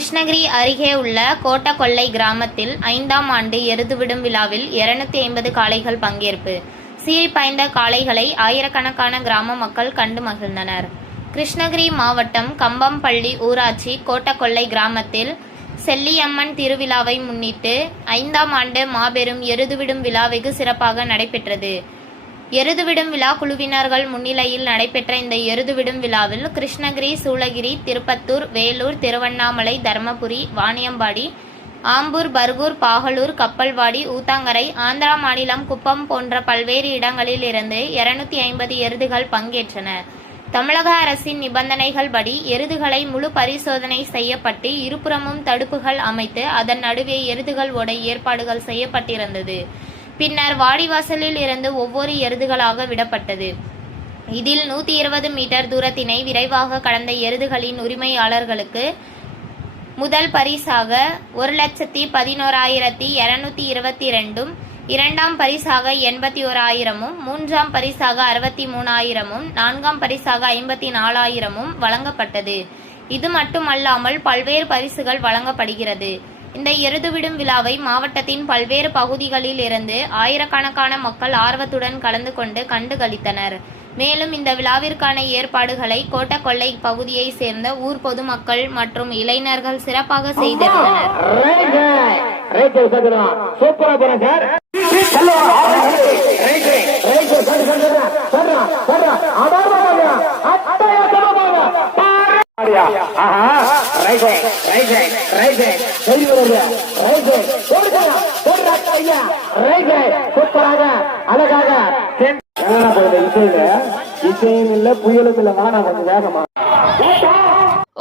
கிருஷ்ணகிரி அருகே உள்ள கோட்டக்கொல்லை கிராமத்தில் 5ஆம் ஆண்டு எருதுவிடும் விழாவில் 250 காளைகள் பங்கேற்பு. சீறிப்பாய்ந்த காளைகளை ஆயிரக்கணக்கான கிராம மக்கள் கண்டு மகிழ்ந்தனர். கிருஷ்ணகிரி மாவட்டம் கம்பம்பள்ளி ஊராட்சி கோட்டக்கொல்லை கிராமத்தில் செல்லியம்மன் திருவிழாவை முன்னிட்டு 5ஆம் ஆண்டு மாபெரும் எருதுவிடும் விழா வெகு சிறப்பாக நடைபெற்றது. எருதுவிடும் விழா குழுவினர்கள் முன்னிலையில் நடைபெற்ற இந்த எருதுவிடும் விழாவில் கிருஷ்ணகிரி, சூளகிரி, திருப்பத்தூர், வேலூர், திருவண்ணாமலை, தர்மபுரி, வாணியம்பாடி, ஆம்பூர், பர்கூர், பாகலூர், கப்பல்வாடி, ஊத்தாங்கரை, ஆந்திரா மாநிலம் குப்பம் போன்ற பல்வேறு இடங்களில் இருந்து 250 எருதுகள் பங்கேற்றன. தமிழக அரசின் நிபந்தனைகள் படி எருதுகளை முழு பரிசோதனை செய்யப்பட்டு இருபுறமும் தடுப்புகள் அமைத்து அதன் நடுவே எருதுகள் ஓட ஏற்பாடுகள் செய்யப்பட்டிருந்தது. பின்னர் வாடிவாசலில் இருந்து ஒவ்வொரு எருதுகளாக விடப்பட்டது. இதில் 120 மீட்டர் தூரத்தினை விரைவாக கடந்த எருதுகளின் உரிமையாளர்களுக்கு முதல் பரிசாக 1,11,222, இரண்டாம் பரிசாக 81,000, மூன்றாம் பரிசாக 63,000, நான்காம் பரிசாக 54,000 வழங்கப்பட்டது. இது மட்டுமல்லாமல் பல்வேறு பரிசுகள் வழங்கப்படுகிறது. இந்த எருதுவிடும் விழாவை மாவட்டத்தின் பல்வேறு பகுதிகளில் இருந்து ஆயிரக்கணக்கான மக்கள் ஆர்வத்துடன் கலந்து கொண்டு கண்டுகளித்தனர். மேலும் இந்த விழாவிற்கான ஏற்பாடுகளை கோட்டக்கொல்லை பகுதியை சேர்ந்த ஊர் பொதுமக்கள் மற்றும் இளைஞர்கள் சிறப்பாக செய்திருந்தனர்.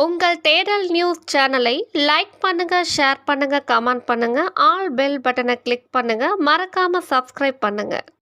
உங்கள் தேடல் நியூஸ் சேனலை லைக் பண்ணுங்க, ஷேர் பண்ணுங்க, கமெண்ட் பண்ணுங்க, ஆல் பெல் பட்டனை கிளிக் பண்ணுங்க, மறக்காம சப்ஸ்கிரைப் பண்ணுங்க.